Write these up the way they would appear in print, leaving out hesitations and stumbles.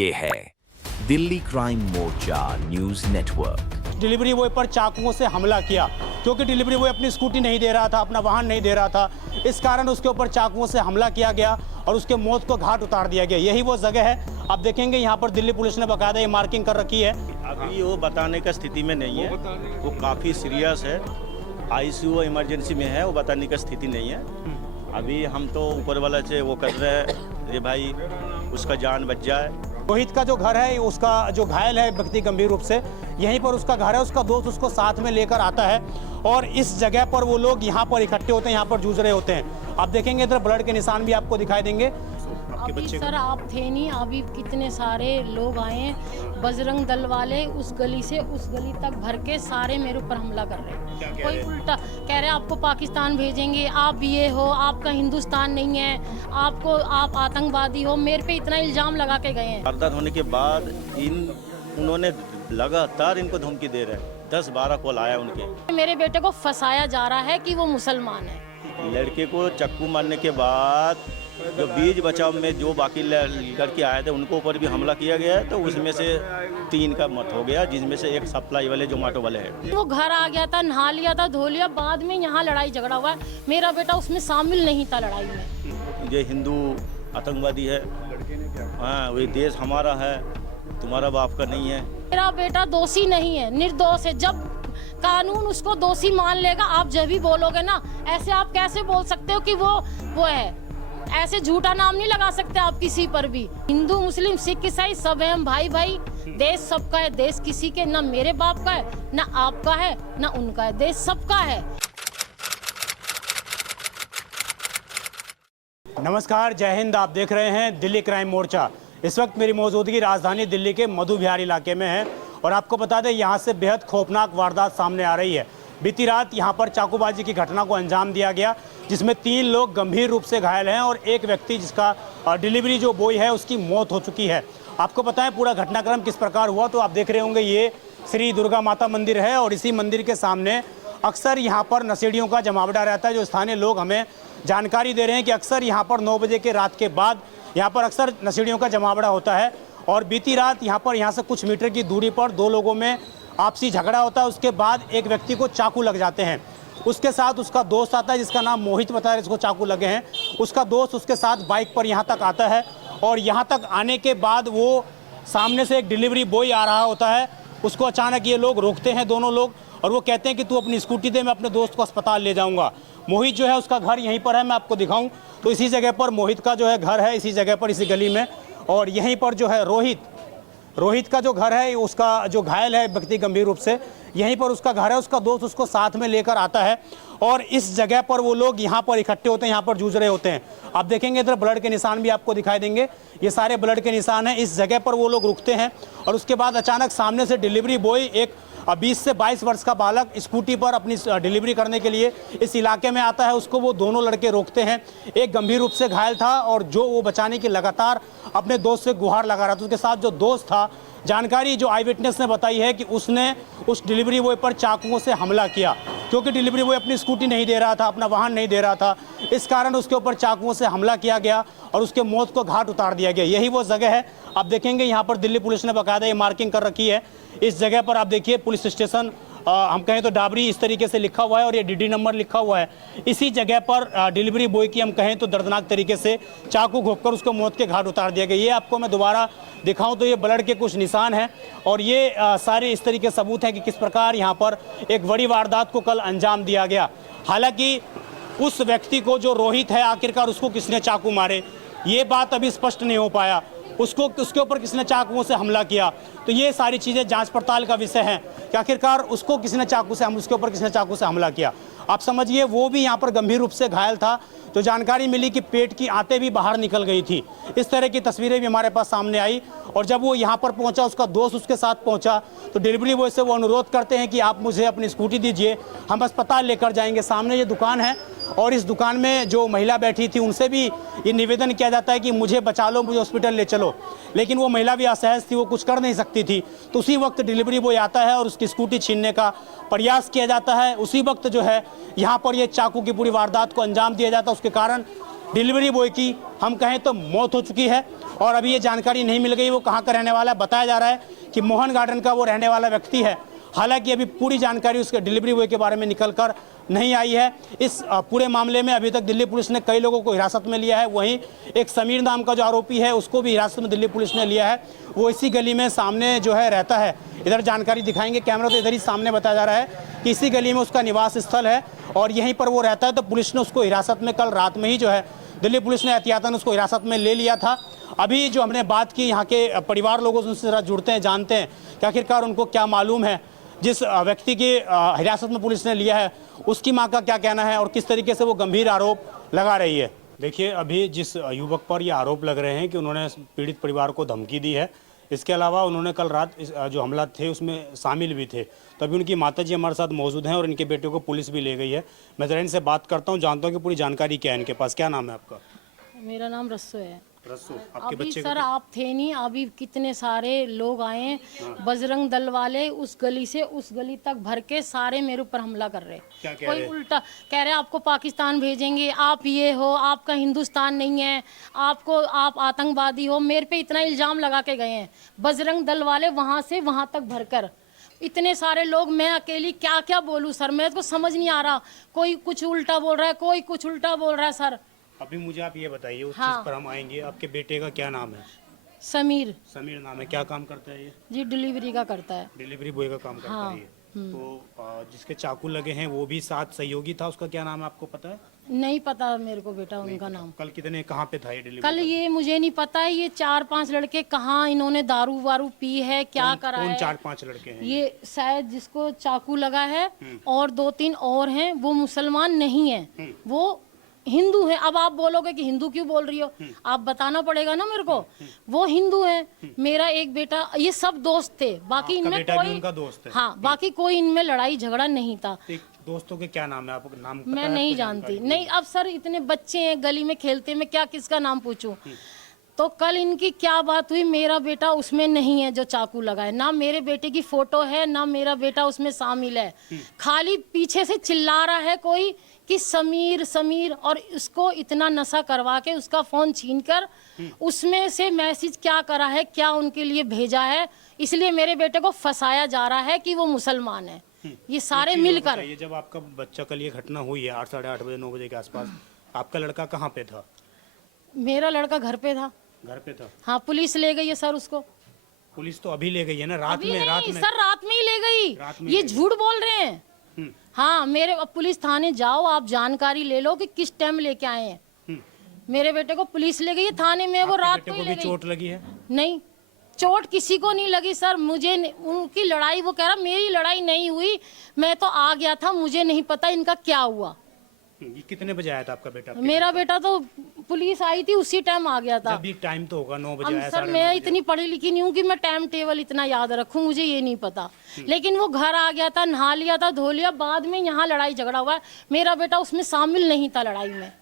ये है दिल्ली क्राइम मोर्चा news network. Delivery boy पर चाकुओं से हमला किया क्योंकि डिलीवरी बॉय अपनी स्कूटी नहीं दे रहा था, अपना वाहन नहीं दे रहा था। इस कारण उसके ऊपर चाकुओं से हमला किया गया और उसके मौत को घाट उतार दिया गया। यही वो जगह है, आप देखेंगे यहाँ पर दिल्ली पुलिस ने बाकायदा ये मार्किंग कर रखी है। अभी वो बताने का स्थिति में नहीं है, वो काफ़ी सीरियस है, आईसीयू इमरजेंसी में है, वो बताने का स्थिति नहीं है। अभी हम तो ऊपर वाला से वो कर रहे हैं, ये भाई उसका जान बच जाए। रोहित का जो घर है, उसका जो घायल है व्यक्ति गंभीर रूप से, यहीं पर उसका घर है। उसका दोस्त उसको साथ में लेकर आता है और इस जगह पर वो लोग यहाँ पर इकट्ठे होते हैं, यहाँ पर जूझ रहे होते हैं। आप देखेंगे इधर ब्लड के निशान भी आपको दिखाई देंगे। अभी सर आप थे नहीं, अभी कितने सारे लोग आए हैं, बजरंग दल वाले उस गली से उस गली तक भर के सारे मेरे ऊपर हमला कर रहे हैं। कोई उल्टा कह रहे हैं आपको पाकिस्तान भेजेंगे, आप ये हो, आपका हिंदुस्तान नहीं है, आपको आप आतंकवादी हो। मेरे पे इतना इल्जाम लगा के गए हैं। वारदात होने के बाद उन्होंने लगातार इनको धमकी दे रहे हैं, 10-12 कॉल आया उनके। मेरे बेटे को फंसाया जा रहा है कि वो मुसलमान है। लड़के को चक्कू मारने के बाद जो बीच बचाव में जो बाकी लड़के आए थे उनको ऊपर भी हमला किया गया है, तो उसमें से 3 का मौत हो गया, जिसमें से एक सप्लाई वाले जोमेटो वाले हैं। वो घर आ गया था, नहा लिया था, धो लिया, बाद में यहाँ लड़ाई झगड़ा हुआ। मेरा बेटा उसमें शामिल नहीं था लड़ाई में। ये हिंदू आतंकवादी है, हाँ वही देश हमारा है, तुम्हारा बाप का नहीं है। मेरा बेटा दोषी नहीं है, निर्दोष है। जब कानून उसको दोषी मान लेगा, आप जब भी बोलोगे ना, ऐसे आप कैसे बोल सकते हो कि वो है? ऐसे झूठा नाम नहीं लगा सकते आप किसी पर भी। हिंदू मुस्लिम सिख ईसाई सब हैं, हम भाई भाई। देश सबका है, देश किसी के ना मेरे बाप का है, ना आपका है, ना उनका है, देश सबका है। नमस्कार, जय हिंद। आप देख रहे हैं दिल्ली क्राइम मोर्चा। इस वक्त मेरी मौजूदगी राजधानी दिल्ली के मधु विहार इलाके में है और आपको बता दें यहाँ से बेहद खौफनाक वारदात सामने आ रही है। बीती रात यहाँ पर चाकूबाजी की घटना को अंजाम दिया गया, जिसमें 3 लोग गंभीर रूप से घायल हैं और एक व्यक्ति जिसका डिलीवरी जो बॉय है उसकी मौत हो चुकी है। आपको बताएं पूरा घटनाक्रम किस प्रकार हुआ, तो आप देख रहे होंगे ये श्री दुर्गा माता मंदिर है और इसी मंदिर के सामने अक्सर यहाँ पर नशेड़ियों का जमावड़ा रहता है। जो स्थानीय लोग हमें जानकारी दे रहे हैं कि अक्सर यहाँ पर 9 बजे के रात के बाद यहाँ पर अक्सर नशेड़ियों का जमावड़ा होता है। और बीती रात यहाँ से कुछ मीटर की दूरी पर 2 लोगों में आपसी झगड़ा होता है। उसके बाद एक व्यक्ति को चाकू लग जाते हैं। उसके साथ उसका दोस्त आता है जिसका नाम मोहित बताया, इसको चाकू लगे हैं। उसका दोस्त उसके साथ बाइक पर यहाँ तक आता है और यहाँ तक आने के बाद वो सामने से एक डिलीवरी बॉय आ रहा होता है। उसको अचानक ये लोग रोकते हैं, दोनों लोग, और वो कहते हैं कि तू अपनी स्कूटी दे, मैं अपने दोस्त को अस्पताल ले जाऊँगा। मोहित जो है उसका घर यहीं पर है, मैं आपको दिखाऊँ तो इसी जगह पर मोहित का जो है घर है, इसी जगह पर, इसी गली में। और यहीं पर जो है रोहित का जो घर है, उसका जो घायल है व्यक्ति गंभीर रूप से, यहीं पर उसका घर है। उसका दोस्त उसको साथ में लेकर आता है और इस जगह पर वो लोग यहाँ पर इकट्ठे होते हैं, यहाँ पर जूझ रहे होते हैं। आप देखेंगे इधर ब्लड के निशान भी आपको दिखाई देंगे, ये सारे ब्लड के निशान हैं। इस जगह पर वो लोग रुकते हैं और उसके बाद अचानक सामने से डिलीवरी बॉय, एक 20 से 22 वर्ष का बालक, स्कूटी पर अपनी डिलीवरी करने के लिए इस इलाके में आता है। उसको वो दोनों लड़के रोकते हैं। एक गंभीर रूप से घायल था और जो वो बचाने की लगातार अपने दोस्त से गुहार लगा रहा था। उसके साथ जो दोस्त था, जानकारी जो आई विटनेस ने बताई है कि उसने उस डिलीवरी बॉय पर चाकुओं से हमला किया क्योंकि डिलीवरी बॉय अपनी स्कूटी नहीं दे रहा था, अपना वाहन नहीं दे रहा था। इस कारण उसके ऊपर चाकुओं से हमला किया गया और उसके मौत को घाट उतार दिया गया। यही वो जगह है, आप देखेंगे यहाँ पर दिल्ली पुलिस ने बाकायदा ये मार्किंग कर रखी है। इस जगह पर आप देखिए पुलिस स्टेशन, हम कहें तो डाबरी इस तरीके से लिखा हुआ है और ये डीडी नंबर लिखा हुआ है। इसी जगह पर डिलीवरी बॉय की हम कहें तो दर्दनाक तरीके से चाकू घोंपकर उसको मौत के घाट उतार दिया गया। ये आपको मैं दोबारा दिखाऊं तो ये ब्लड के कुछ निशान हैं और ये सारे इस तरीके सबूत हैं कि किस प्रकार यहाँ पर एक बड़ी वारदात को कल अंजाम दिया गया। हालांकि उस व्यक्ति को जो रोहित है, आखिरकार उसको किसने चाकू मारे, ये बात अभी स्पष्ट नहीं हो पाया। उसके ऊपर किसने चाकुओं से हमला किया, तो ये सारी चीज़ें जांच पड़ताल का विषय है कि आखिरकार उसको किसने उसके ऊपर किसने चाकू से हमला किया। आप समझिए वो भी यहाँ पर गंभीर रूप से घायल था। जो जानकारी मिली कि पेट की आंतें भी बाहर निकल गई थी। इस तरह की तस्वीरें भी हमारे पास सामने आई और जब वो यहाँ पर पहुँचा, उसका दोस्त उसके साथ पहुँचा, तो डिलीवरी बॉय से वो अनुरोध करते हैं कि आप मुझे अपनी स्कूटी दीजिए, हम अस्पताल लेकर जाएंगे। सामने ये दुकान है और इस दुकान में जो महिला बैठी थी उनसे भी ये निवेदन किया जाता है कि मुझे बचा लो, मुझे हॉस्पिटल ले चलो, लेकिन वो महिला भी असहज थी, वो कुछ कर नहीं सकती थी। तो उसी वक्त डिलीवरी बॉय आता है और उसकी स्कूटी छीनने का प्रयास किया जाता है। उसी वक्त जो है यहाँ पर ये चाकू की पूरी वारदात को अंजाम दिया जाता है। उसके कारण डिलीवरी बॉय की हम कहें तो मौत हो चुकी है और अभी ये जानकारी नहीं मिल गई वो कहाँ का रहने वाला है। बताया जा रहा है कि मोहन गार्डन का वो रहने वाला व्यक्ति है। हालांकि अभी पूरी जानकारी उसके डिलीवरी बॉय के बारे में निकल कर नहीं आई है। इस पूरे मामले में अभी तक दिल्ली पुलिस ने कई लोगों को हिरासत में लिया है। वहीं एक समीर नाम का जो आरोपी है उसको भी हिरासत में दिल्ली पुलिस ने लिया है। वो इसी गली में सामने जो है रहता है। इधर जानकारी दिखाएंगे, कैमरा तो इधर ही सामने बताया जा रहा है कि इसी गली में उसका निवास स्थल है और यहीं पर वो रहता है। तो पुलिस ने उसको हिरासत में कल रात में ही जो है दिल्ली पुलिस ने एहतियातन उसको हिरासत में ले लिया था। अभी जो हमने बात की यहाँ के परिवार लोगों से, उनसे जरा जुड़ते हैं, जानते हैं कि आखिरकार उनको क्या मालूम है। जिस व्यक्ति की हिरासत में पुलिस ने लिया है उसकी मां का क्या कहना है और किस तरीके से वो गंभीर आरोप लगा रही है। देखिए, अभी जिस युवक पर ये आरोप लग रहे हैं कि उन्होंने पीड़ित परिवार को धमकी दी है, इसके अलावा उन्होंने कल रात जो हमला थे उसमें शामिल भी थे। तो अभी उनकी माताजी हमारे साथ मौजूद हैं और इनके बेटे को पुलिस भी ले गई है। मैं जरा इनसे बात करता हूँ, जानता हूँ कि पूरी जानकारी क्या है इनके पास। क्या नाम है आपका? मेरा नाम रस्सो है। रस्सो। आपके अभी बच्चे सर आप थे नहीं, अभी कितने सारे लोग आए हैं, बजरंग दल वाले उस गली से उस गली तक भर के सारे मेरे ऊपर हमला कर रहे हैं। क्या कह कोई रहे? उल्टा कह रहे हैं आपको पाकिस्तान भेजेंगे, आप ये हो, आपका हिंदुस्तान नहीं है, आप आतंकवादी हो। मेरे पे इतना इल्जाम लगा के गए हैं बजरंग दल वाले, वहां से वहां तक भरकर इतने सारे लोग। मैं अकेली क्या क्या बोलूं सर, मेरे को समझ नहीं आ रहा। कोई कुछ उल्टा बोल रहा है, कोई कुछ उल्टा बोल रहा है सर। अभी मुझे आप ये बताइए, उस हाँ। चीज पर हम आएंगे। आपके बेटे का क्या नाम है? समीर समीर नाम है। क्या काम करता है ये? जी डिलीवरी का करता है। डिलीवरी बॉय का काम करता हाँ। है ये। तो जिसके चाकू लगे हैं वो भी साथ सहयोगी था, उसका क्या नाम है आपको पता है? नहीं पता मेरे को बेटा उनका नाम। कल कितने कहाँ पे था ये डिलीवरी? कल ये मुझे नहीं पता है। ये 4-5 लड़के कहाँ इन्होंने दारू वारू पी है, क्या करा कौन है। 4-5 लड़के हैं? ये शायद जिसको चाकू लगा है और 2-3 और हैं, वो मुसलमान नहीं है, वो हिंदू है। अब आप बोलोगे कि हिंदू क्यों बोल रही हो, आप बताना पड़ेगा ना मेरे को। वो हिंदू है। मेरा एक बेटा, ये सब दोस्त थे, बाकी इनमें बेटा भी कोई उनका दोस्त है? हाँ, बाकी कोई इनमें लड़ाई झगड़ा नहीं था। एक दोस्तों के क्या नाम है आपको? नाम पता मैं है नहीं आपको? जानती। नहीं, अब सर इतने बच्चे हैं गली में खेलते, मैं क्या किसका नाम पूछूं। तो कल इनकी क्या बात हुई, मेरा बेटा उसमें नहीं है जो चाकू लगा है, ना मेरे बेटे की फोटो है, ना मेरा बेटा उसमें शामिल है। खाली पीछे से चिल्ला रहा है कोई कि समीर समीर, और उसको इतना नशा करवा के उसका फोन छीनकर उसमें से मैसेज क्या करा है, क्या उनके लिए भेजा है, इसलिए मेरे बेटे को फंसाया जा रहा है कि वो मुसलमान है। ये सारे मिलकर। ये जब आपका बच्चा कल ये घटना हुई है 8, साढ़े 8 बजे 9 बजे के आसपास, आपका लड़का कहाँ पे था? मेरा लड़का घर पे था। घर पे था? हाँ, पुलिस ले गई है सर उसको। पुलिस तो अभी ले गई है ना? रात अभी में? नहीं रात में सर, रात में ही ले रात गई। में ये ले गई। झूठ बोल रहे हैं। हाँ, मेरे अब पुलिस थाने जाओ, आप जानकारी ले लो कि किस टाइम लेके आए हैं। मेरे बेटे को पुलिस ले गई है थाने में, वो रात बेटे को को ही भी ले गई। चोट लगी है? नहीं, चोट किसी को नहीं लगी सर। मुझे उनकी लड़ाई, वो कह रहा मेरी लड़ाई नहीं हुई, मैं तो आ गया था, मुझे नहीं पता इनका क्या हुआ। ये कितने बजे आया था आपका बेटा? मेरा बेटा तो पुलिस आई थी उसी टाइम आ गया था। जब भी टाइम तो होगा 9 बजे हम आया, सर 9:30 मैं बजे। इतनी पढ़ी लिखी नहीं हूँ कि मैं टाइम टेबल इतना याद रखूं, मुझे ये नहीं पता। लेकिन वो घर आ गया था, नहा लिया था, धो लिया, बाद में यहाँ लड़ाई झगड़ा हुआ है। मेरा बेटा उसमें शामिल नहीं था लड़ाई में।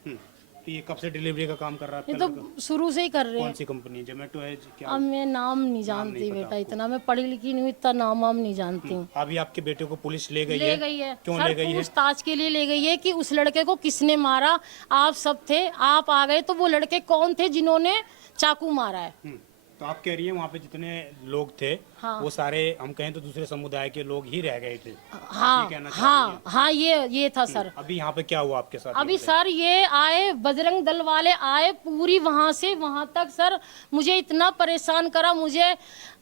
तो ये कब से डिलीवरी का काम कर रहा है ये आपका तो लड़का? शुरू से ही कर रहे कौन हैं। सी कंपनी? जोमेटो है? क्या? अब मैं नाम नहीं जानती बेटा, इतना मैं पढ़ी लिखी नहीं हूँ, इतना नाम वाम नहीं जानती हूँ। अभी आपके बेटे को पुलिस ले गई ले है? गई है क्यों सर, ले गई है? पूछताछ के लिए ले गई है कि उस लड़के को किसने मारा। आप सब थे, आप आ गए, तो वो लड़के कौन थे जिन्होंने चाकू मारा है। तो आप कह रही हैं वहाँ पे जितने लोग थे हाँ। वो सारे, हम कहें तो दूसरे समुदाय के लोग ही रह गए थे? हाँ ये कहना चाह रही हैं? हाँ, ये था सर। अभी यहाँ पे क्या हुआ आपके साथ? अभी सर ये आए, बजरंग दल वाले आए, पूरी वहां से वहां तक सर मुझे इतना परेशान करा। मुझे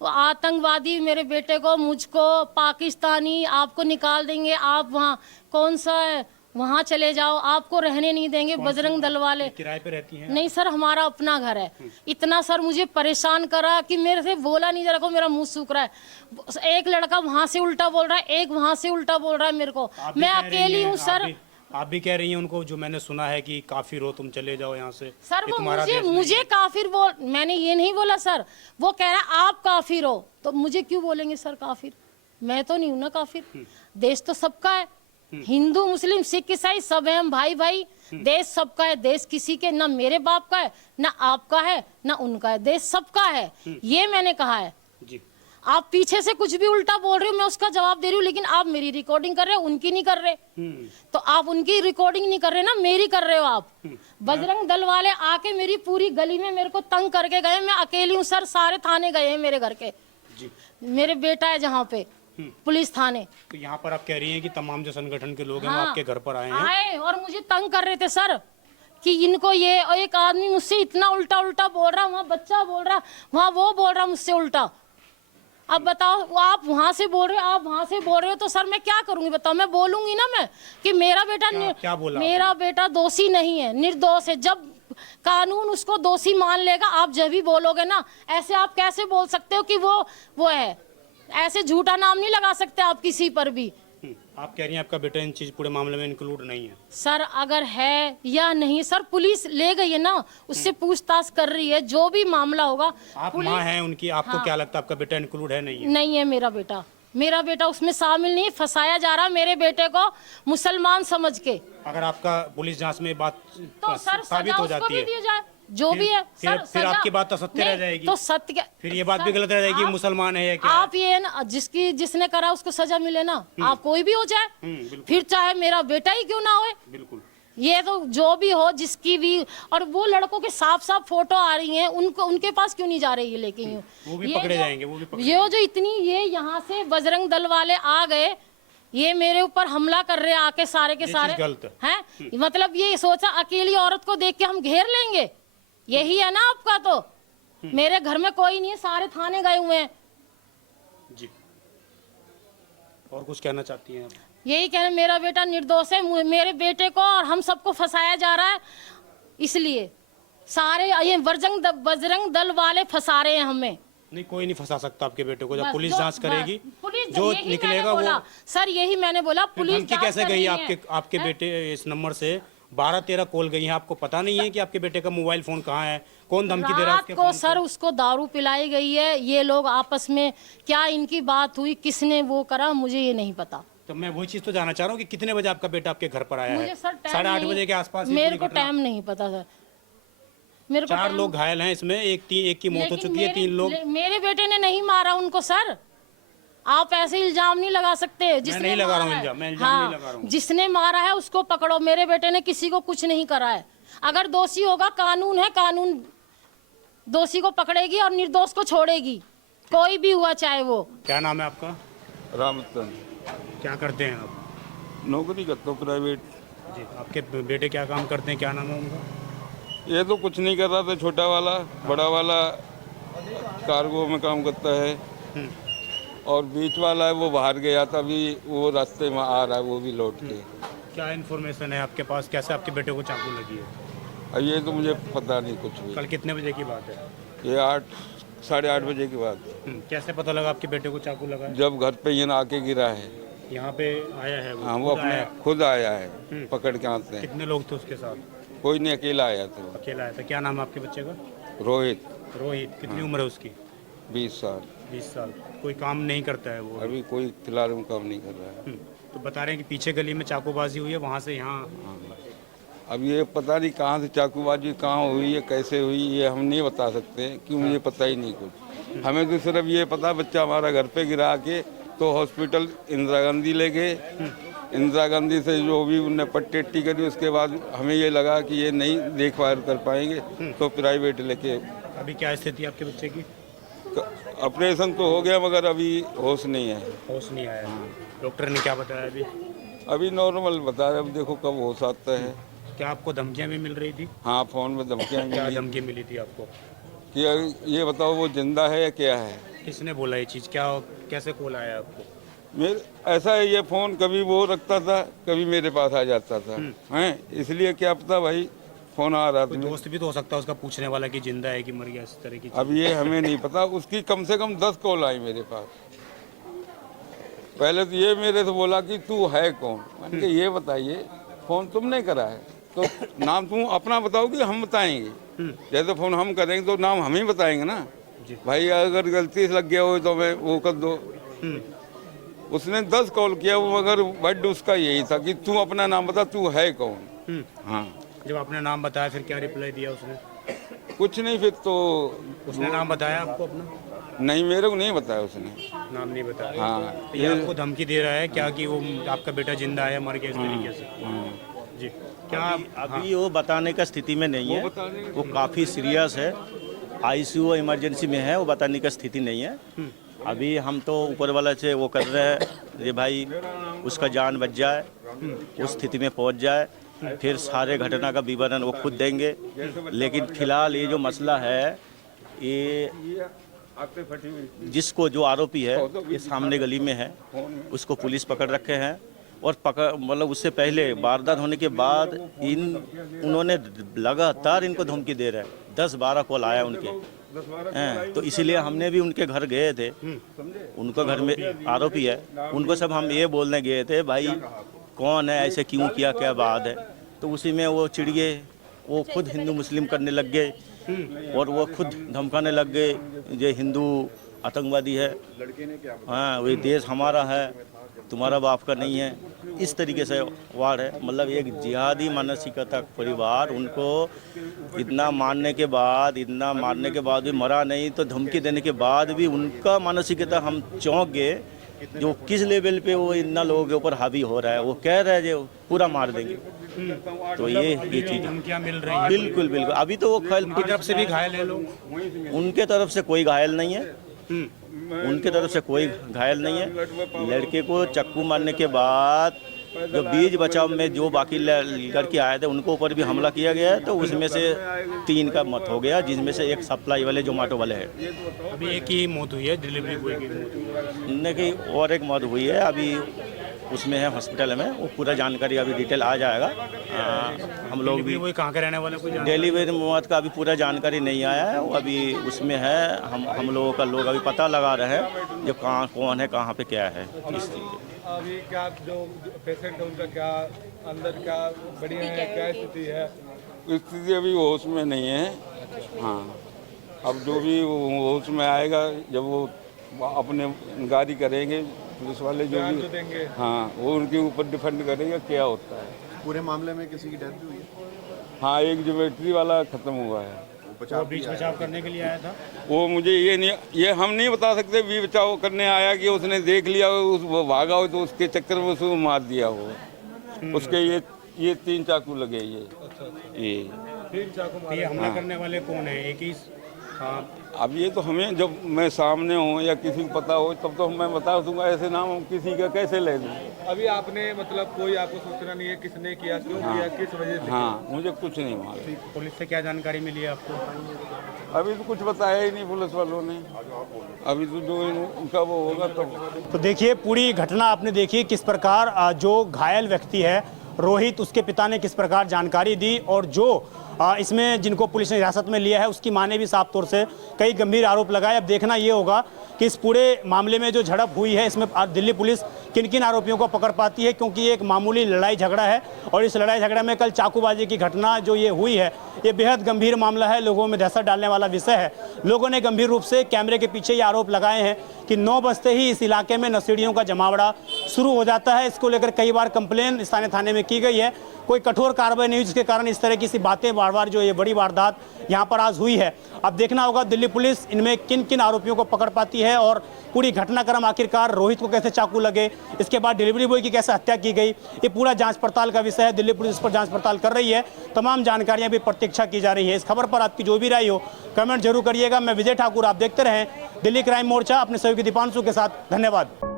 आतंकवादी, मेरे बेटे को, मुझको पाकिस्तानी, आपको निकाल देंगे, आप वहाँ कौन सा है, वहाँ चले जाओ, आपको रहने नहीं देंगे बजरंग दल वाले। किराए पे रहती हैं? नहीं सर, हमारा अपना घर है। इतना सर मुझे परेशान करा कि मेरे से बोला नहीं जा रहा, मेरा मुंह सूख रहा है। एक लड़का वहां से उल्टा बोल रहा है, एक वहां से उल्टा बोल रहा है मेरे को। मैं अकेली हूँ सर। आप भी कह रही हैं उनको, जो मैंने सुना है कि काफिर हो, तुम चले जाओ यहाँ से। सर ये वो तुम्हारा देश नहीं मुझे है। काफिर बोल, मैंने ये नहीं बोला सर। वो कह रहा है आप काफिर हो, तो मुझे क्यों बोलेंगे सर काफिर? मैं तो नहीं हूं ना काफिर। देश तो सबका है, हिंदू मुस्लिम सिख ईसाई सब है हम भाई भाई। देश सबका है, देश किसी के, ना मेरे बाप का है, ना आपका है, ना उनका है, देश सबका है, ये मैंने कहा है। जी। आप पीछे से कुछ भी उल्टा बोल रहे हो, मैं उसका जवाब दे रही हूँ, लेकिन आप मेरी रिकॉर्डिंग कर रहे हो, उनकी नहीं कर रहे। तो आप उनकी रिकॉर्डिंग नहीं कर रहे ना, मेरी कर रहे हो आप। बजरंग दल वाले आके मेरी पूरी गली में मेरे को तंग करके गए, मैं अकेली हूँ सर, सारे थाने गए हैं मेरे घर के जी। मेरे बेटा है जहाँ पे पुलिस थाने। तो यहाँ पर आप कह रही हैं कि तमाम जो संगठन के लोग हैं वो हाँ, आपके घर पर आए हैं। आए और मुझे तंग कर रहे थे सर कि इनको ये, और एक आदमी मुझसे इतना उल्टा उल्टा बोल रहा, वहाँ बच्चा बोल रहा, वहाँ वो बोल रहा मुझसे उल्टा। अब बताओ, वो आप वहाँ से बोल रहे हो, आप वहाँ से बोल रहे हो, तो सर मैं क्या करूंगी बताओ? मैं बोलूंगी ना मैं कि मेरा बेटा क्या बोला मेरा बेटा दोषी नहीं है, निर्दोष है। जब कानून उसको दोषी मान लेगा, आप जब भी बोलोगे ना, ऐसे आप कैसे बोल सकते हो कि वो है? ऐसे झूठा नाम नहीं लगा सकते आप किसी पर भी। आप कह रही हैं आपका बेटा इन चीज पूरे मामले में इंक्लूड नहीं है। सर अगर है या नहीं, सर पुलिस ले गई है ना, उससे पूछताछ कर रही है, जो भी मामला होगा। आप माँ हैं उनकी, आपको क्या लगता है आपका बेटा इंक्लूड है नहीं है? नहीं है मेरा बेटा उसमें शामिल नहीं, फंसाया जा रहा मेरे बेटे को मुसलमान समझ के। अगर आपका पुलिस जांच में बात तो सर साबित सजा हो उसको जाती भी है, दी जाए, जो भी है सर। फिर सजा आपकी बात तो सत्य रह नहीं, जाएगी। तो सत्य फिर ये बात भी गलत रह जाएगी, मुसलमान है या क्या? आप ये ना, जिसने करा उसको सजा मिले ना, आप कोई भी हो जाए, फिर चाहे मेरा बेटा ही क्यों ना होए। बिल्कुल। ये तो जो भी हो, जिसकी भी। और वो लड़कों के साफ साफ फोटो आ रही हैं, उनको उनके पास क्यों नहीं जा रही है लेके? वो भी पकड़े जाएंगे, वो भी पकड़े ये जो इतनी, ये यहाँ से बजरंग दल वाले आ गए, ये मेरे ऊपर हमला कर रहे हैं आके, सारे के सारे गलत हैं। मतलब ये सोचा अकेली औरत को देख के हम घेर लेंगे, यही है ना आपका? तो मेरे घर में कोई नहीं है, सारे थाने गए हुए हैं जी। और कुछ कहना चाहती हैं आप? यही कहना, मेरा बेटा निर्दोष है, मेरे बेटे को और हम सबको फंसाया जा रहा है, इसलिए सारे ये बजरंग दल वाले फंसा रहे हैं हमें। नहीं, कोई नहीं फंसा सकता आपके बेटे को, जब बस पुलिस जो- जांच करेगी, पुलिस जो यही निकलेगा मैंने बोला, वो। सर यही मैंने बोला, पुलिस धमकी जांच कैसे कर गई रही है। आपके बेटे इस नंबर से 12-13 कॉल गई हैं, आपको पता नहीं है कि आपके बेटे का मोबाइल फोन कहाँ है, कौन धमकी दे रहा है रात उसके को फोन सर उसको दारू पिलाई गई है, ये लोग आपस में क्या इनकी बात हुई, किसने वो करा, मुझे ये नहीं पता। तो मैं वही चीज तो जानना चाह रहा हूँ कि कितने बजे आपका बेटा आपके घर पर आया है? मुझे सर टाइम 8:30 नहीं- बजे के आसपास। मेरे को टाइम नहीं पता सर, मेरे को 4 टाइम- लोग घायल हैं इसमें, एक की मौत हो लेकिन चुकी है, 3 लोग। मेरे बेटे ने नहीं मारा उनको सर, आप ऐसे इल्जाम नहीं लगा सकते। जिसने नहीं लगा रहा हूं मारा है- इल्जाम, मैं इल्जाम हाँ, नहीं लगा रहा हूं। जिसने मारा है उसको पकड़ो, मेरे बेटे ने किसी को कुछ नहीं करा है। अगर दोषी होगा, कानून है, कानून दोषी को पकड़ेगी और निर्दोष को छोड़ेगी, कोई भी हुआ चाहे वो। क्या नाम है आपका? रामचंद्र, क्या करते हैं आप? नौकरी करता हूँ प्राइवेट। जी। आपके बेटे क्या काम करते हैं, क्या नाम है उनका? ये तो कुछ नहीं कर रहा था, छोटा वाला, बड़ा वाला कार्गो में काम करता है, और बीच वाला है वो बाहर गया था, अभी वो रास्ते में आ रहा है, वो भी लौट के। क्या इन्फॉर्मेशन है आपके पास, कैसे आपके बेटे को चाकू लगी है? अब ये तो मुझे पता नहीं कुछ भी। कल कितने बजे की बात है? ये 8-8:30 बजे के बाद, कैसे पता लगा आपके बेटे को चाकू लगा है? जब घर पे ये आके गिरा है। यहाँ पे आया है हाँ, वो खुद अपने आया? खुद आया है पकड़ के हाथ से। कितने लोग थे उसके साथ? कोई नहीं, अकेला आया था। अकेला आया था। क्या नाम है आपके बच्चे का? रोहित, रोहित। कितनी उम्र है उसकी? 20 साल। 20 साल। कोई काम नहीं करता है वो? अभी कोई फिलहाल में काम नहीं कर रहा है। तो बता रहे हैं कि पीछे गली में चाकूबाजी हुई है, वहाँ से यहाँ। अब ये पता नहीं कहाँ से चाकूबाजी कहाँ हुई है, कैसे हुई, ये हम नहीं बता सकते क्यों, मुझे पता ही नहीं कुछ। हमें तो सिर्फ ये पता, बच्चा हमारा घर पे गिरा के तो हॉस्पिटल इंदिरा गांधी ले गए। इंदिरा गांधी से जो भी उनने पट्टी अट्टी करी, उसके बाद हमें ये लगा कि ये नहीं देखभाल कर पाएंगे, तो प्राइवेट लेके। अभी क्या स्थिति है आपके बच्चे की? ऑपरेशन तो हो गया, मगर अभी होश नहीं है। होश नहीं आया। डॉक्टर ने क्या बताया अभी? अभी नॉर्मल बता रहे, अब देखो कब होश आता है। क्या आपको धमकियाँ भी मिल रही थी? हाँ, फोन में धमकियाँ क्या मिली धमकी मिली थी आपको? कि ये बताओ वो जिंदा है या क्या है। किसने बोला ये चीज़? क्या कैसे कॉल आया आपको? मेरे ऐसा है, ये फोन कभी वो रखता था, कभी मेरे पास आ जाता था, हैं, इसलिए क्या पता भाई फोन आ रहा कोई था। दोस्त भी तो हो सकता है उसका पूछने वाला कि जिंदा है कि मर गया, इस तरह की चीज़। अब ये हमें नहीं पता, उसकी कम से कम 10 कॉल आई मेरे पास। पहले तो ये मेरे से बोला कि तू है कौन। मैंने कहा ये बताइए, फोन तुमने करा है तो नाम तुम अपना बताओगे, हम बताएंगे। जैसे फोन हम करेंगे तो नाम हम ही बताएंगे ना। भाई अगर गलती से लग गया हो तो मैं वो कर दो। उसने 10 कॉल किया, वो मगर वर्ड उसका यही था कि तू अपना नाम बता, तू है कौन। हाँ, जब आपने नाम बताया फिर क्या रिप्लाई दिया उसने? कुछ नहीं, फिर तो उसने नाम बताया आपको अपना? नहीं, मेरे को नहीं बताया उसने। नाम नहीं बताया। हाँ, ये आपको धमकी दे रहा है क्या कि वो आपका बेटा जिंदा है, मर गया, इस तरीके से? जी, क्या अभी वो बताने का स्थिति में नहीं है, वो काफ़ी सीरियस है, आईसीयू इमरजेंसी में है, वो बताने का स्थिति नहीं है। अभी हम तो ऊपर वाला से वो कर रहे हैं ये भाई उसका जान बच जाए, उस स्थिति में पहुंच जाए, फिर सारे घटना का विवरण वो खुद देंगे। लेकिन फिलहाल ये जो मसला है, ये जिसको जो आरोपी है ये सामने गली में है, उसको पुलिस पकड़ रखे हैं। और मतलब उससे पहले वारदात होने के बाद उन्होंने लगातार इनको धमकी दे रहे हैं, 10-12 कॉल आया उनके हैं। तो इसीलिए हमने भी उनके घर गए थे, उनका घर में आरोपी है, उनको सब हम ये बोलने गए थे भाई कौन है, ऐसे क्यों किया, क्या बात है। तो उसी में वो चिढ़ गए, वो खुद हिंदू मुस्लिम करने लग गए और वो खुद धमकाने लग गए, ये हिंदू आतंकवादी है, हाँ वही देश हमारा है, तुम्हारा बाप का नहीं है, इस तरीके से वार है। मतलब एक जिहादी मानसिकता परिवार, उनको इतना मारने के बाद भी मरा नहीं, तो धमकी देने के बाद भी उनका मानसिकता हम चौंक गए, जो किस लेवल पे वो इतना लोगों के ऊपर हावी हो रहा है। वो कह रहे हैं जो पूरा मार देंगे, तो ये चीज़ धमकियां मिल रही है। बिल्कुल बिल्कुल। अभी तो वो उनकी तरफ से भी घायल है लोग? उनके तरफ से कोई घायल नहीं है, उनके तरफ से कोई घायल नहीं है। लड़के को चक्कू मारने के बाद जो बीच बचाव में जो बाकी लड़के आए थे उनको ऊपर भी हमला किया गया है, तो उसमें से 3 का मौत हो गया, जिसमें से एक सप्लाई वाले जोमेटो वाले हैं। अभी एक ही मौत हुई है, डिलीवरी बॉय की मौत हुई है। नहीं, और एक मौत हुई है, अभी उसमें है हॉस्पिटल में, वो पूरा जानकारी अभी डिटेल आ जाएगा। हम लोग भी वही कहाँ के रहने वाले को डिलीवरी मौत का अभी पूरा जानकारी नहीं आया है, वो अभी उसमें है। हम लोगों का लोग अभी पता लगा रहे हैं जो कहाँ कौन है, कहाँ पे क्या है, इस तरीके। अभी क्या जो पेशेंट है उनका क्या अंदर क्या बढ़िया है, क्या स्थिति है? स्थिति अभी होश में नहीं है। हाँ, अब जो भी होश में आएगा, जब वो अपने गाड़ी करेंगे पुलिस वाले जो भी देंगे, हाँ वो उनके ऊपर डिपेंड करेगा क्या होता है। पूरे मामले में किसी की डेथ भी हुई है? हाँ, एक ज्योमेट्री वाला खत्म हुआ है। वो बीच बचाव करने के लिए आया था। वो मुझे ये हम नहीं बता सकते भी बचाव करने आया कि उसने देख लिया वो भागा हो तो उसके चक्कर में उसको मार दिया हो। उसके ये 3 चाकू लगे ये 3 चाकू। ये हमला करने वाले कौन है? एक ही? हाँ, अब ये तो हमें जब मैं सामने हूँ या किसी को पता हो तब तो मैं बता दूंगा, ऐसे नाम हम किसी का कैसे ले दूँ। अभी आपने मतलब कोई आपको सूचना नहीं है किसने किया, क्यों किया, किस वजह से? हाँ, मुझे कुछ नहीं मालूम। पुलिस से क्या जानकारी मिली है आपको? अभी तो कुछ बताया ही नहीं पुलिस वालों ने। अभी तो जो उनका वो होगा तो देखिए पूरी घटना आपने देखी किस प्रकार जो घायल व्यक्ति है रोहित, उसके पिता ने किस प्रकार जानकारी दी, और जो इसमें जिनको पुलिस ने हिरासत में लिया है उसकी मां ने भी साफ तौर से कई गंभीर आरोप लगाए। अब देखना ये होगा कि इस पूरे मामले में जो झड़प हुई है इसमें दिल्ली पुलिस किन किन आरोपियों को पकड़ पाती है, क्योंकि ये एक मामूली लड़ाई झगड़ा है और इस लड़ाई झगड़े में कल चाकूबाजी की घटना जो ये हुई है ये बेहद गंभीर मामला है, लोगों में दहशत डालने वाला विषय है। लोगों ने गंभीर रूप से कैमरे के पीछे ये आरोप लगाए हैं कि 9 बजते ही इस इलाके में नशेड़ियों का जमावड़ा शुरू हो जाता है। इसको लेकर कई बार कंप्लेन स्थानीय थाने में की गई है, कोई कठोर कार्रवाई नहीं हुई, जिसके कारण इस तरह की सी बातें बार बार जो ये बड़ी वारदात यहाँ पर आज हुई है। अब देखना होगा दिल्ली पुलिस इनमें किन किन आरोपियों को पकड़ पाती है और पूरी घटनाक्रम आखिरकार रोहित को कैसे चाकू लगे, इसके बाद डिलीवरी बॉय की कैसे हत्या की गई, ये पूरा जांच पड़ताल का विषय है। दिल्ली पुलिस इस पर जांच पड़ताल कर रही है, तमाम जानकारियां भी प्रतीक्षा की जा रही है। इस खबर पर आपकी जो भी राय हो कमेंट जरूर करिएगा। मैं विजय ठाकुर, आप देखते रहें दिल्ली क्राइम मोर्चा, अपने सहयोगी दीपांशु के साथ। धन्यवाद।